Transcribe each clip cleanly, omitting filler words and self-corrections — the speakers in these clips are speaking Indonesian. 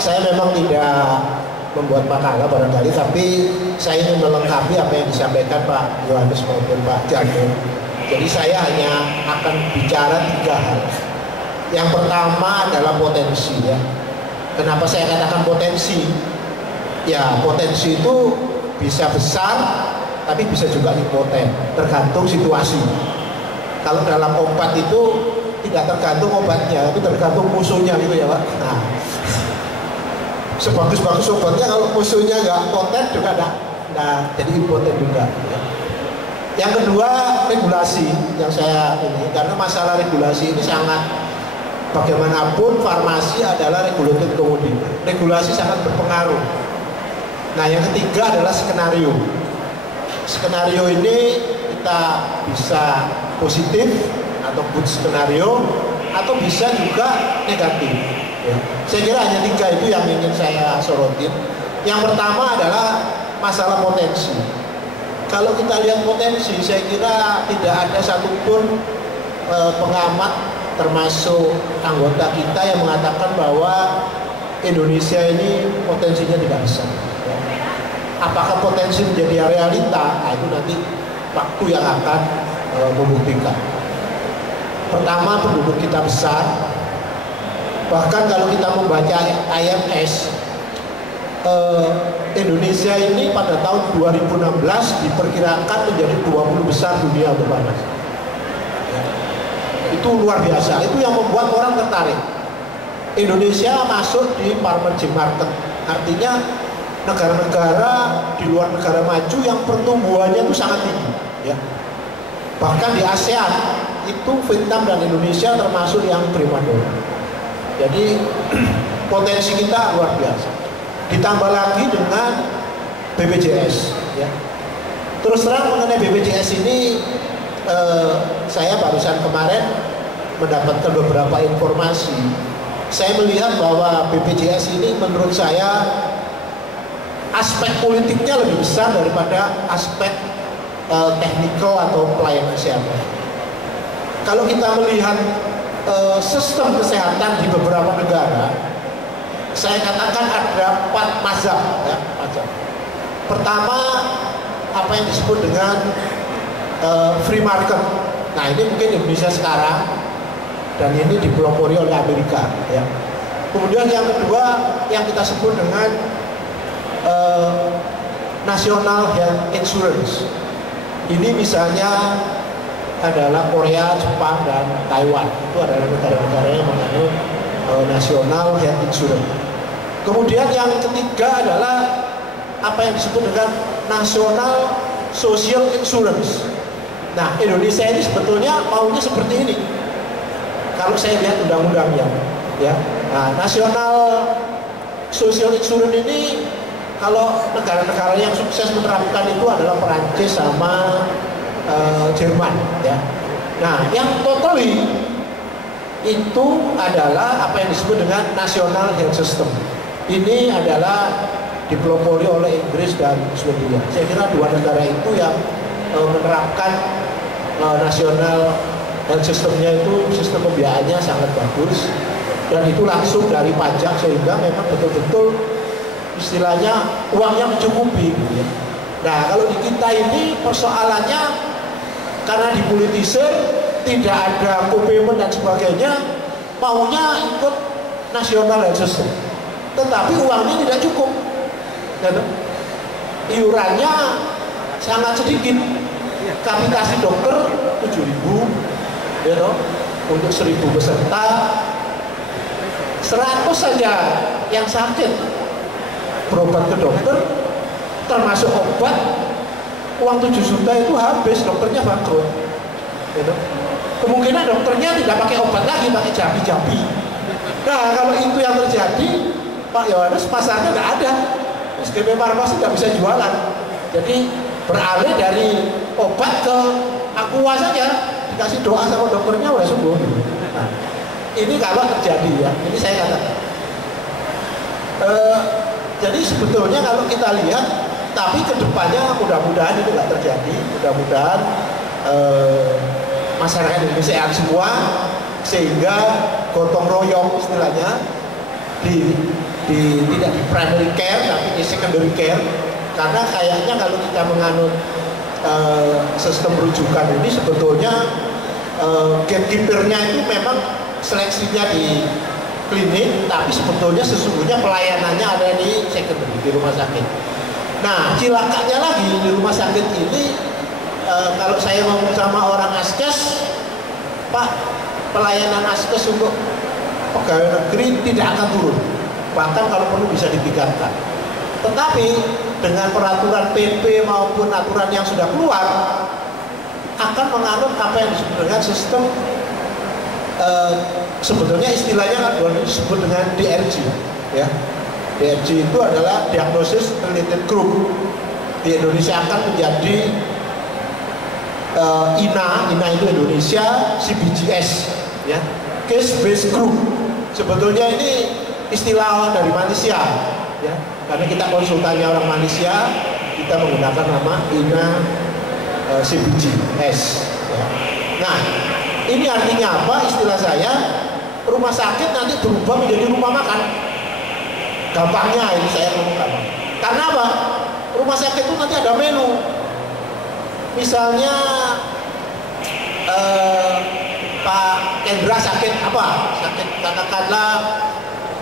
saya memang tidak membuat makalah barangkali, tapi saya ingin melengkapi apa yang disampaikan Pak Yohanes maupun Pak Janu. Jadi saya hanya akan bicara 3 hal. Yang pertama adalah potensi ya. Kenapa saya katakan potensi? Ya, potensi itu bisa besar, tapi bisa juga impoten, tergantung situasi. Kalau dalam obat itu tidak tergantung obatnya, itu tergantung musuhnya gitu ya Pak. Nah, sebagus-bagus obatnya kalau musuhnya nggak poten juga nggak jadi impoten juga. Ya. Yang kedua regulasi yang saya ini, karena masalah regulasi ini sangat, bagaimanapun farmasi adalah regulated commodity. Regulasi sangat berpengaruh. Nah yang ketiga adalah skenario. Skenario ini kita bisa positif atau good skenario, atau bisa juga negatif ya. Saya kira hanya 3 itu yang ingin saya sorotin. Yang pertama adalah masalah potensi. Kalau kita lihat potensi, saya kira tidak ada satupun pengamat termasuk anggota kita yang mengatakan bahwa Indonesia ini potensinya tidak besar ya. Apakah potensi menjadi realita? Nah, itu nanti waktu yang akan membuktikan. Pertama, penduduk kita besar. Bahkan kalau kita membaca IMS, Indonesia ini pada tahun 2016 diperkirakan menjadi 20 besar dunia Bapak. Ya. Itu luar biasa. Itu yang membuat orang tertarik. Indonesia masuk di emerging market. Artinya negara-negara di luar negara maju yang pertumbuhannya itu sangat tinggi ya. Bahkan di ASEAN itu Vietnam dan Indonesia termasuk yang primadona. Jadi potensi kita luar biasa. Ditambah lagi dengan BPJS ya. Terus terang mengenai BPJS ini saya barusan kemarin mendapatkan beberapa informasi. Saya melihat bahwa BPJS ini menurut saya aspek politiknya lebih besar daripada aspek teknikal atau pelayanan kesehatan. Kalau kita melihat sistem kesehatan di beberapa negara, saya katakan ada 4 mazhab ya, Pertama, apa yang disebut dengan free market. Nah, ini mungkin Indonesia sekarang, dan ini dipelopori oleh Amerika ya. Kemudian yang kedua yang kita sebut dengan National Health Insurance. Ini misalnya adalah Korea, Jepang, dan Taiwan. Itu adalah negara-negara yang menganut National Health Insurance. Kemudian yang ketiga adalah apa yang disebut dengan National Social Insurance. Nah, Indonesia ini sebetulnya maunya seperti ini. Kalau saya lihat undang-undangnya, ya. Nah, National Social Insurance ini kalau negara-negara yang sukses menerapkan itu adalah Perancis sama Jerman ya. Nah, yang totally itu adalah apa yang disebut dengan National Health System. Ini adalah dipelopori oleh Inggris dan Swedia. Saya kira 2 negara itu yang menerapkan National Health Systemnya itu sistem pembiayaannya sangat bagus, dan itu langsung dari pajak sehingga memang betul-betul istilahnya uangnya mencukupi gitu ya. Nah, kalau di kita ini persoalannya karena dipolitisir, tidak ada co-payment dan sebagainya, maunya ikut National Health System, tetapi uangnya tidak cukup dan iurannya sangat sedikit. Kapitasi dokter 7.000 ya toh, untuk 1.000 peserta, 100 saja yang sakit berobat ke dokter, termasuk obat, uang 7 juta itu habis, dokternya bangkrut gitu. Kemungkinan dokternya tidak pakai obat lagi, pakai jambi-jambi. Nah, kalau itu yang terjadi, Pak Yohanes, pasarnya nggak ada, SGP farmasi nggak bisa jualan. Jadi beralih dari obat ke aqua saja, dikasih doa sama dokternya udah sembuh. Nah, ini kalau terjadi ya, ini saya katakan. Jadi sebetulnya kalau kita lihat, tapi kedepannya mudah-mudahan itu nggak terjadi, mudah-mudahan masyarakat Indonesia sehat semua, sehingga gotong royong istilahnya tidak di primary care tapi di secondary care, karena kayaknya kalau kita menganut sistem rujukan ini sebetulnya gatekeeper-nya itu memang seleksinya di klinik, tapi sebetulnya sesungguhnya pelayanannya ada di secondary, di rumah sakit. Nah, cilakanya lagi di rumah sakit ini, kalau saya ngomong sama orang askes, Pak, pelayanan askes untuk pegawai negeri tidak akan turun, bahkan kalau perlu bisa ditingkatkan. Tetapi dengan peraturan PP maupun aturan yang sudah keluar akan menganut apa yang disebut dengan sistem, sebetulnya istilahnya kan disebut dengan DRG, ya. DRG itu adalah Diagnosis Related Group. Di Indonesia akan menjadi INA itu Indonesia CBGS, ya, Case Based Group. Sebetulnya ini istilah dari Malaysia, ya, karena kita konsultannya orang Malaysia, kita menggunakan nama INA CBGS, ya. Nah, ini artinya apa? Istilah saya, rumah sakit nanti berubah menjadi rumah makan. Gampangnya ini saya ngomong gampang. Karena apa? Rumah sakit itu nanti ada menu. Misalnya Pak Kendra sakit apa? Sakit katakanlah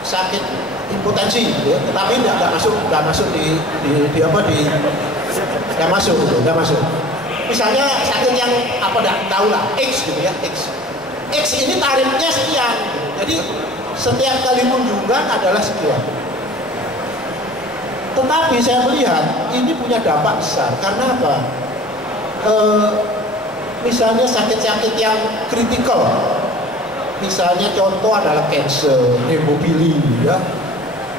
sakit impotensi, ya. Tetapi nggak masuk di nggak masuk. Misalnya sakit yang apa nggak tahu lah, X gitu ya, X ini tarifnya sekian. Jadi setiap kali kunjungan adalah sekian. Tetapi saya melihat ini punya dampak besar. Karena apa? Misalnya sakit-sakit yang kritikal, misalnya contoh adalah cancer, hemofili, ya,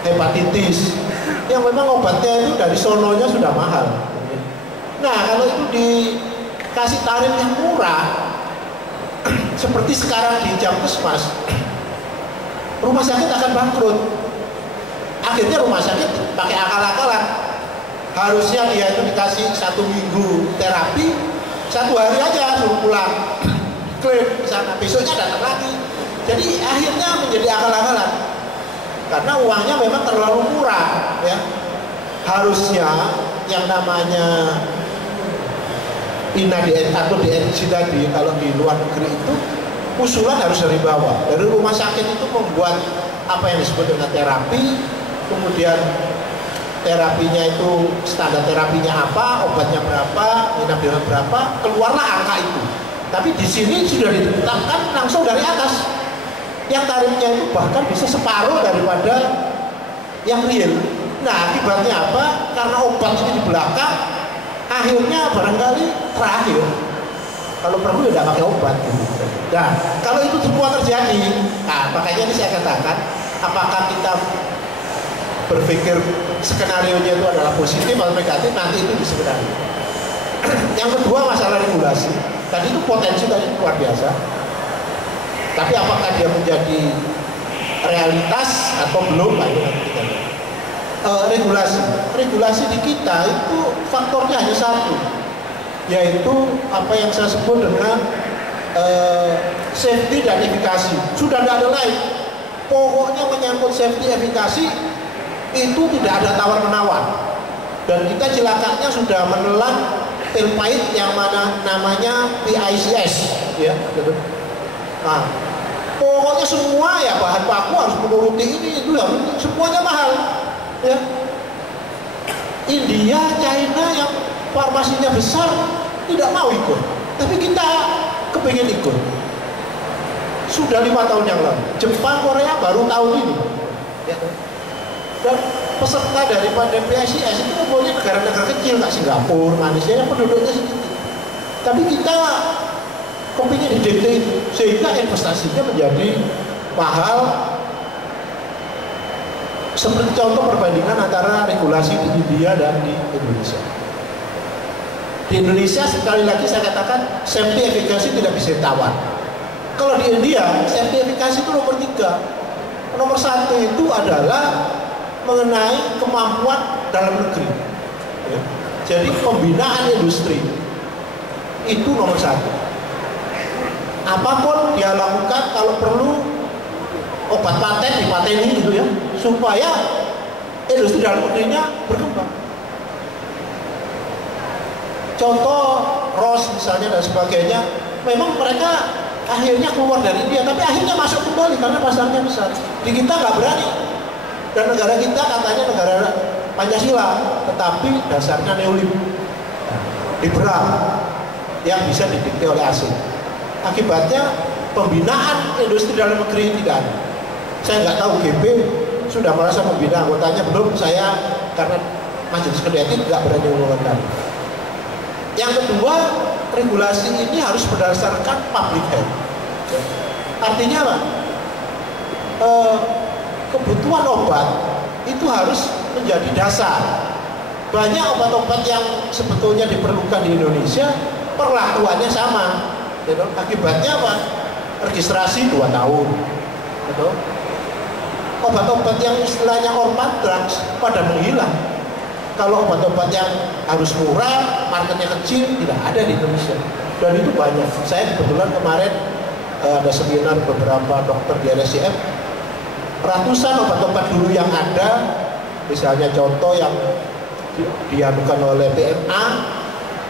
hepatitis, yang memang obatnya itu dari sononya sudah mahal. Nah, kalau itu dikasih tarif yang murah, seperti sekarang di Jamkesmas, rumah sakit akan bangkrut. Akhirnya rumah sakit pakai akal-akalan. Harusnya dia itu dikasih 1 minggu terapi, 1 hari aja suruh pulang, klaim di sana, besoknya datang lagi. Jadi akhirnya menjadi akal-akalan karena uangnya memang terlalu murah, ya. Harusnya yang namanya INA atau DRG tadi kalau di luar negeri itu usulan harus dari bawah, dari rumah sakit itu membuat apa yang disebut dengan terapi, kemudian terapinya itu standar terapinya apa, obatnya berapa, minum berapa, keluarlah angka itu. Tapi di sini sudah ditetapkan langsung dari atas, yang tarifnya itu bahkan bisa separuh daripada yang real. Nah, akibatnya apa? Karena obat ini di belakang, akhirnya barangkali terakhir kalau perlu ya tidak pakai obat gitu. Nah, kalau itu semua terjadi, nah makanya ini saya katakan, apakah kita berpikir skenario-nya itu adalah positif atau negatif, nanti itu disebutkan. Yang kedua, masalah regulasi. Tadi itu potensi tadi luar biasa. Tapi apakah dia menjadi realitas atau belum? Nah, itu nanti kita lihat. Regulasi di kita itu faktornya hanya satu, yaitu apa yang saya sebut dengan safety dan efikasi. Sudah tidak ada lain. Pokoknya menyangkut safety efikasi itu tidak ada tawar-menawar. Dan kita celakanya sudah menelan pil pahit yang mana namanya PICS, ya. Nah, pokoknya semua ya bahan baku harus menuruti ini itu ya, semuanya mahal, ya. India, China yang farmasinya besar tidak mau ikut, tapi kita kepingin ikut. Sudah 5 tahun yang lalu. Jepang, Korea baru tahun ini, ya. Dan peserta daripada PICS itu umumnya negara-negara kecil, kayak Singapura, Malaysia yang penduduknya sedikit. Tapi kita kepingin didikte itu, sehingga investasinya menjadi mahal. Seperti contoh perbandingan antara regulasi di India dan di Indonesia. Di Indonesia sekali lagi saya katakan safety efficacy tidak bisa ditawar. Kalau di India safety efficacy itu nomor 3. Nomor 1 itu adalah mengenai kemampuan dalam negeri, ya. Jadi pembinaan industri itu nomor 1. Apapun dia lakukan, kalau perlu obat paten dipateni gitu ya, supaya industri dalam negerinya berkembang. Contoh ROS misalnya dan sebagainya, memang mereka akhirnya keluar dari India, tapi akhirnya masuk kembali karena pasarnya besar. Di kita nggak berani. Dan negara kita katanya negara Pancasila, tetapi dasarnya liberal yang bisa didikte oleh asing. Akibatnya pembinaan industri dalam negeri tidak ada. Saya nggak tahu GP sudah merasa membina anggotanya belum. Saya karena majelis kode etik nggak berani mengumumkan. Yang kedua, regulasi ini harus berdasarkan public health. Artinya apa? Kebutuhan obat itu harus menjadi dasar. Banyak obat-obat yang sebetulnya diperlukan di Indonesia perlakuannya sama. Akibatnya apa? Registrasi 2 tahun. Obat-obat yang istilahnya orphan drugs pada menghilang. Kalau obat-obat yang harus murah, marketnya kecil, tidak ada di Indonesia. Dan itu banyak. Saya kebetulan kemarin ada seminar beberapa dokter di RSCM. Ratusan obat-obat dulu yang ada, misalnya contoh yang diadukan oleh PMA,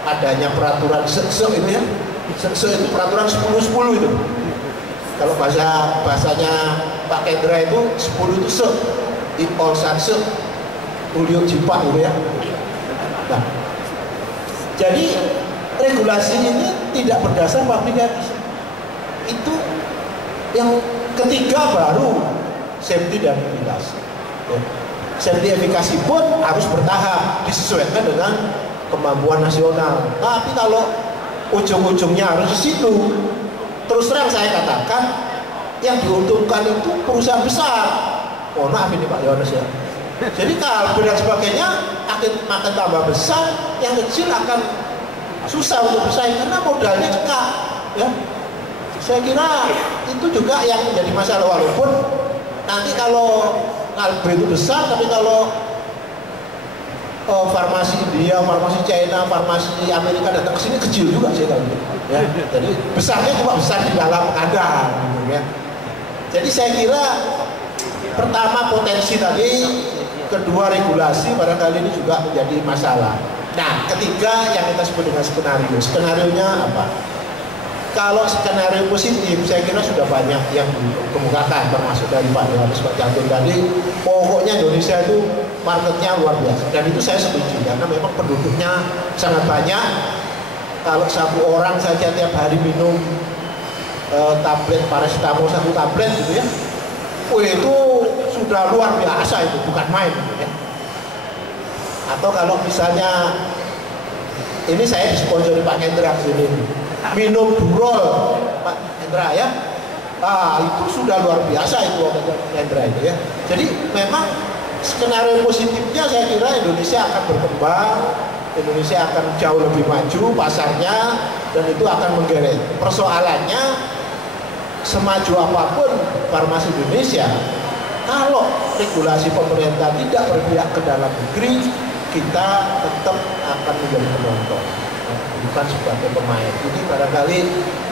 adanya peraturan itu ya, itu peraturan 10-10 itu. Kalau bahasanya Pak Kendra itu 10 itu in all sanse Ulio Jipak gitu ya. Nah, jadi regulasi ini tidak berdasar public health. Itu yang ketiga baru safety dan efikasi. Safety efikasi pun harus bertahap disesuaikan dengan kemampuan nasional. Tapi kalau ujung-ujungnya harus ke situ, terus terang saya katakan yang diuntungkan itu perusahaan besar. Oh maaf ini Pak Yohanes ya. Jadi kalau dan sebagainya akan tambah besar, yang kecil akan susah untuk bersaing karena modalnya cekak. Ya. Saya kira itu juga yang menjadi masalah, walaupun nanti kalau kalbe itu besar, tapi kalau farmasi India, farmasi China, farmasi Amerika datang ke sini kecil juga sih kalau ya. Jadi besarnya cuma besar di dalam keadaan, gitu, ya. Jadi saya kira pertama potensi tadi, kedua regulasi barangkali ini juga menjadi masalah. Nah, ketiga yang kita sebut dengan skenario. Skenarionya apa? Kalau skenario positif, saya kira sudah banyak yang dikemukakan, termasuk dari Pak Yohanes, Pak Jantun tadi. Pokoknya Indonesia itu marketnya luar biasa, dan itu saya setuju karena memang penduduknya sangat banyak. Kalau satu orang saja tiap hari minum tablet paracetamol 1 tablet gitu ya, itu sudah luar biasa, itu bukan main gitu ya. Atau kalau misalnya ini saya disponsori Pak Hendra sini, minum Durol Pak Hendra ya, itu sudah luar biasa itu Pak Hendra itu ya. Jadi memang skenario positifnya saya kira Indonesia akan berkembang, Indonesia akan jauh lebih maju pasarnya, dan itu akan menggeret. Persoalannya semaju apapun farmasi Indonesia, kalau regulasi pemerintah tidak berpihak ke dalam negeri, kita tetap akan menjadi penonton, bukan sebagai pemain. Jadi barangkali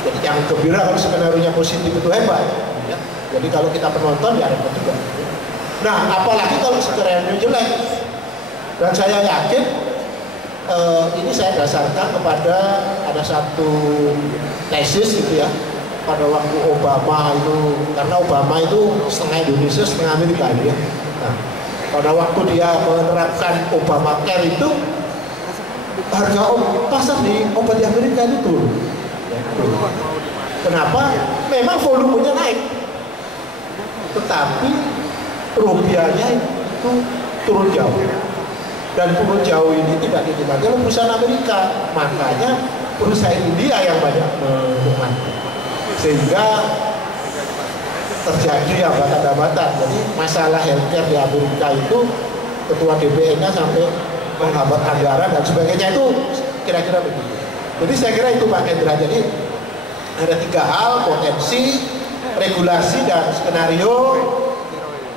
jadi yang gembira kalau skenario-nya positif itu hebat, ya. Jadi kalau kita penonton ya repot juga. Nah, apalagi kalau skenario jelek. Dan saya yakin ini saya dasarkan kepada ada satu tesis gitu ya. Pada waktu Obama itu, karena Obama itu setengah Indonesia, setengah Amerika ya. Nah, pada waktu dia menerapkan Obamacare itu, harga pasar di obat di Amerika itu turun. Kenapa? Memang volumenya naik, tetapi rupiahnya itu turun jauh. Dan turun jauh ini tidak dinikmati oleh perusahaan Amerika, makanya perusahaan India yang banyak menikmati. Sehingga terjadi hambatan-hambatan. Jadi masalah healthcare di Amerika itu ketua DPR-nya sampai menghambat anggaran dan sebagainya, itu kira-kira begitu. Jadi saya kira itu Pak Hendra. Jadi ada 3 hal: potensi, regulasi, dan skenario.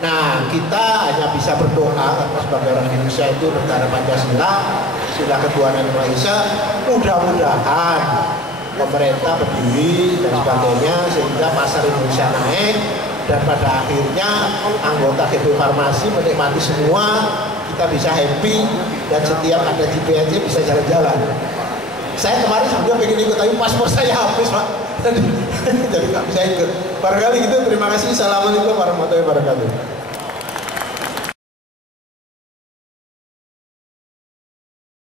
Nah, kita hanya bisa berdoa karena sebagai orang Indonesia itu negara Pancasila, sila ketuhanan Yang Maha Esa. Mudah-mudahan pemerintah peduli dan sebagainya sehingga pasar Indonesia naik, dan pada akhirnya anggota GP Farmasi menikmati semua, kita bisa happy dan setiap ada GPNC bisa jalan-jalan. Saya kemarin sudah pengen ikut tapi paspor saya habis Pak, jadi nggak bisa ikut. Barangkali gitu, terima kasih. Assalamualaikum warahmatullahi wabarakatuh.